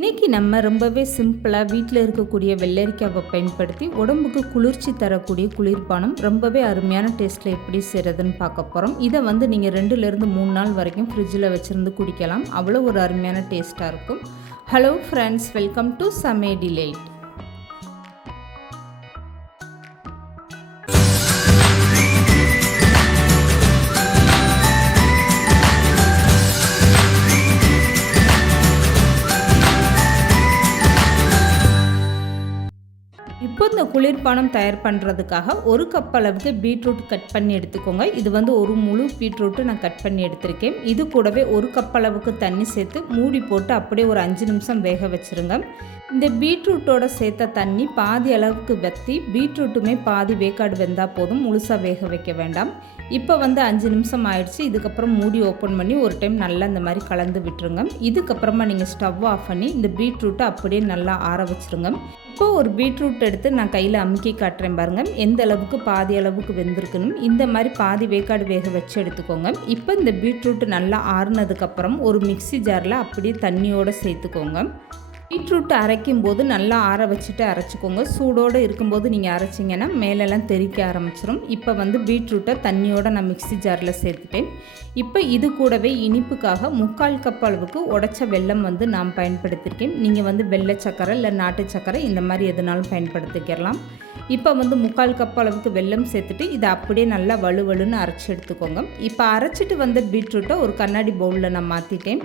இன்றைக்கி நம்ம ரொம்பவே சிம்பிளாக வீட்டில் இருக்கக்கூடிய வெள்ளரிக்காவை பயன்படுத்தி உடம்புக்கு குளிர்ச்சி தரக்கூடிய குளிர்பானம் ரொம்பவே அருமையான டேஸ்ட்டில் எப்படி செய்கிறதுன்னு பார்க்க போகிறோம். இதை நீங்கள் 2லேருந்து 3 நாள் வரைக்கும் ஃப்ரிட்ஜில் வச்சுருந்து குடிக்கலாம். அவ்வளோ ஒரு அருமையான டேஸ்ட்டாக இருக்கும். ஹலோ ஃப்ரெண்ட்ஸ், வெல்கம் டு சமே டிலைட். இப்போ இந்த குளிர்பானம் தயார் பண்ணுறதுக்காக 1 கப் அளவுக்கு பீட்ரூட் கட் பண்ணி எடுத்துக்கோங்க. இது ஒரு முழு பீட்ரூட்டு நான் கட் பண்ணி எடுத்திருக்கேன். இது கூடவே 1 கப் அளவுக்கு தண்ணி சேர்த்து மூடி போட்டு அப்படியே ஒரு 5 நிமிஷம் வேக வச்சுருங்க. இந்த பீட்ரூட்டோட சேர்த்த தண்ணி பாதி அளவுக்கு வற்றி பீட்ரூட்டுமே பாதி வேக்காடு வெந்தால் போதும், முழுசாக வேக வைக்க வேண்டாம். இப்போ 5 நிமிஷம் ஆயிடுச்சு. இதுக்கப்புறம் மூடி ஓப்பன் பண்ணி ஒரு டைம் நல்லா இந்த மாதிரி கலந்து விட்டுருங்க. இதுக்கப்புறமா நீங்கள் ஸ்டவ் ஆஃப் பண்ணி இந்த பீட்ரூட்டை அப்படியே நல்லா ஆற வச்சுருங்க. இப்போ ஒரு பீட்ரூட் எடுத்து நான் கையில் அமுக்கி காட்டுறேன் பாருங்கள், எந்த அளவுக்கு பாதி அளவுக்கு வெந்திருக்கணும். இந்த மாதிரி பாதி வேக்காடு வேக வச்சு எடுத்துக்கோங்க. இப்போ இந்த பீட்ரூட் நல்லா ஆறுனதுக்கப்புறம் ஒரு மிக்ஸி ஜாரில் அப்படியே தண்ணியோடு சேர்த்துக்கோங்க. பீட்ரூட் அரைக்கும் போது நல்லா ஆற வச்சுட்டு அரைச்சிக்கோங்க. சூடோடு இருக்கும்போது நீங்கள் அரைச்சிங்கன்னா மேலெல்லாம் தெறிக்க ஆரம்பிச்சிடும். இப்போ பீட்ரூட்டை தண்ணியோடு நான் மிக்ஸி ஜாரில் சேர்த்துட்டேன். இப்போ இது கூடவே இனிப்புக்காக 3/4 கப் அளவுக்கு உடைச்ச வெல்லம் நான் பயன்படுத்தியிருக்கேன். நீங்கள் வெள்ளை சக்கரை இல்லை நாட்டு சக்கரை இந்த மாதிரி எதுனாலும் பயன்படுத்திக்கலாம். இப்போ 3/4 கப் அளவுக்கு வெல்லம் சேர்த்துட்டு இதை அப்படியே நல்லா வலுவலுன்னு அரைச்சி எடுத்துக்கோங்க. இப்போ அரைச்சிட்டு பீட்ரூட்டை ஒரு கண்ணாடி பவுலில் நான் மாற்றிட்டேன்.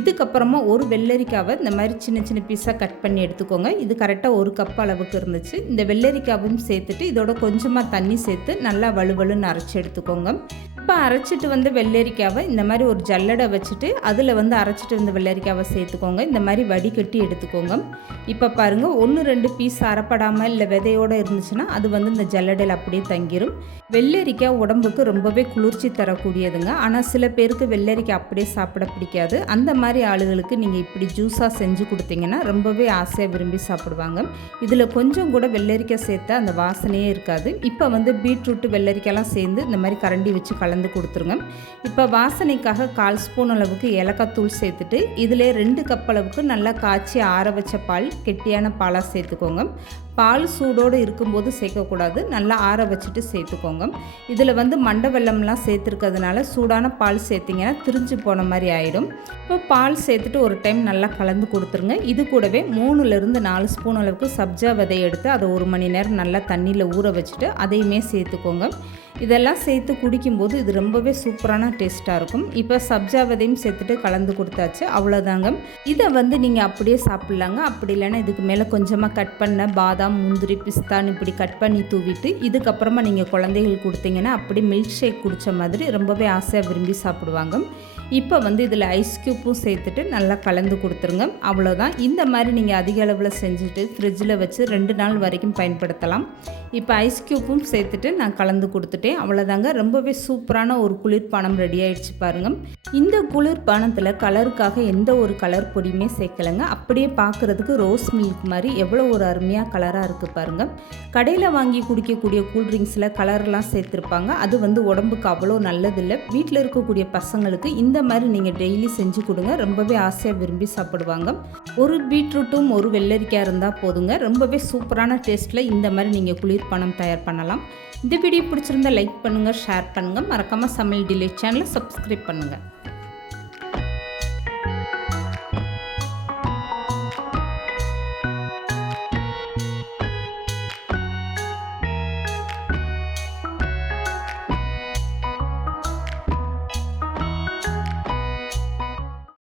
இதுக்கப்புறமா ஒரு வெள்ளரிக்காவை இந்த மாதிரி சின்ன சின்ன பீஸாக கட் பண்ணி எடுத்துக்கோங்க. இது கரெக்டாக 1 கப் அளவுக்கு இருந்துச்சு. இந்த வெள்ளரிக்காவும் சேர்த்துட்டு இதோட கொஞ்சமாக தண்ணி சேர்த்து நல்லா வலுவலுன்னு அரைச்சி எடுத்துக்கோங்க. இப்போ அரைச்சிட்டு வெள்ளரிக்காவை இந்த மாதிரி ஒரு ஜல்லடை வச்சுட்டு அதில் அரைச்சிட்டு வெள்ளரிக்காவை சேர்த்துக்கோங்க. இந்த மாதிரி வடிகட்டி எடுத்துக்கோங்க. இப்போ பாருங்கள், 1-2 பீஸ் அரைப்படாமல் இல்லை விதையோடு இருந்துச்சுன்னா அது இந்த ஜல்லடையில் அப்படியே தங்கிடும். வெள்ளரிக்காய் உடம்புக்கு ரொம்பவே குளிர்ச்சி தரக்கூடியதுங்க. ஆனால் சில பேருக்கு வெள்ளரிக்காய் அப்படியே சாப்பிட பிடிக்காது. அந்த மாதிரி ஆளுகளுக்கு நீங்கள் இப்படி ஜூஸாக செஞ்சு கொடுத்தீங்கன்னா ரொம்பவே ஆசையாக விரும்பி சாப்பிடுவாங்க. இதில் கொஞ்சம் கூட வெள்ளரிக்காய் சேர்த்தா அந்த வாசனையே இருக்காது. இப்போ பீட்ரூட்டு வெள்ளரிக்காயெல்லாம் சேர்ந்து இந்த மாதிரி கரண்டி வச்சு கலந்து கொடுத்துருங்க. இப்போ வாசனைக்காக 1/4 ஸ்பூன் அளவுக்கு ஏலக்காய் தூள் சேர்த்துட்டு இதில் 2 கப் அளவுக்கு நல்லா காய்ச்சி ஆற வச்ச பால், கெட்டியான பாலாக சேர்த்துக்கோங்க. பால் சூடோடு இருக்கும்போது சேர்க்கக்கூடாது, நல்லா ஆற வச்சுட்டு சேர்த்துக்கோங்க. இதில் மண்டை வெல்லம்லாம் சேர்த்துருக்கிறதுனால சூடான பால் சேர்த்திங்கன்னா திரிஞ்சு போன மாதிரி ஆகிடும். இப்போ பால் சேர்த்துட்டு ஒரு டைம் நல்லா கலந்து கொடுத்துருங்க. இது கூடவே 3-4 ஸ்பூன் அளவுக்கு சப்ஜா விதை எடுத்து அதை 1 மணி நேரம் நல்லா தண்ணியில் ஊற வச்சுட்டு அதையுமே சேர்த்துக்கோங்க. இதெல்லாம் சேர்த்து குடிக்கும்போது இது ரொம்பவே சூப்பரான டேஸ்ட்டாக இருக்கும். இப்போ சப்ஜா விதையும் சேர்த்துட்டு கலந்து கொடுத்தாச்சு, அவ்வளோதாங்க. இதை நீங்கள் அப்படியே சாப்பிட்லாங்க. அப்படி இல்லைன்னா இதுக்கு மேலே கொஞ்சமாக கட் பண்ண பாதாம், முந்திரி, பிஸ்தான் இப்படி கட் பண்ணி தூவிட்டு இதுக்கப்புறமா நீங்கள் குழந்தைகள் கொடுத்தீங்கன்னா அப்படி மில்க் ஷேக் குடித்த மாதிரி ரொம்பவே ஆசையாக விரும்பி சாப்பிடுவாங்க. இப்போ இதில் ஐஸ் க்யூப்பும் சேர்த்துட்டு நல்லா கலந்து கொடுத்துருங்க. அவ்வளோதான். இந்த மாதிரி நீங்கள் அதிக அளவில் செஞ்சுட்டு ஃப்ரிட்ஜில் வச்சு 2 நாள் வரைக்கும் பயன்படுத்தலாம். இப்போ ஐஸ் க்யூப்பும் சேர்த்துட்டு நான் கலந்து கொடுத்துட்டேன். அவ்வளோதாங்க. ரொம்பவே சூப்பரான ஒரு குளிர்பானம் ரெடி ஆகிடுச்சு பாருங்கள். இந்த குளிர்பானத்தில் கலருக்காக எந்த ஒரு கலர் பொடியுமே சேர்க்கலைங்க. அப்படியே பார்க்குறதுக்கு ரோஸ் மில்க் மாதிரி எவ்வளோ ஒரு அருமையாக கலராக இருக்குது பாருங்கள். கடையில் வாங்கி குடிக்கக்கூடிய கூல்ட்ரிங்க்ஸில் கலர்லாம் சேர்த்துருப்பாங்க. அது உடம்புக்கு அவ்வளோ நல்லதில்லை. வீட்டில் இருக்கக்கூடிய பசங்களுக்கு இந்த மாதிரி நீங்கள் டெய்லி செஞ்சு கொடுங்க. ரொம்பவே ஆசையாக விரும்பி சாப்பிடுவாங்க. ஒரு பீட்ரூட்டும் ஒரு வெள்ளரிக்காய் இருந்தால் போதுங்க. ரொம்பவே சூப்பரான டேஸ்ட்டில் இந்த மாதிரி நீங்கள் குளிர்பானம் தயார் பண்ணலாம். இந்த வீடியோ பிடிச்சிருந்தா லைக் பண்ணுங்கள், ஷேர் பண்ணுங்கள். மறக்காமல் சமையல் டிலைட் சேனலை சப்ஸ்கிரைப் பண்ணுங்கள்.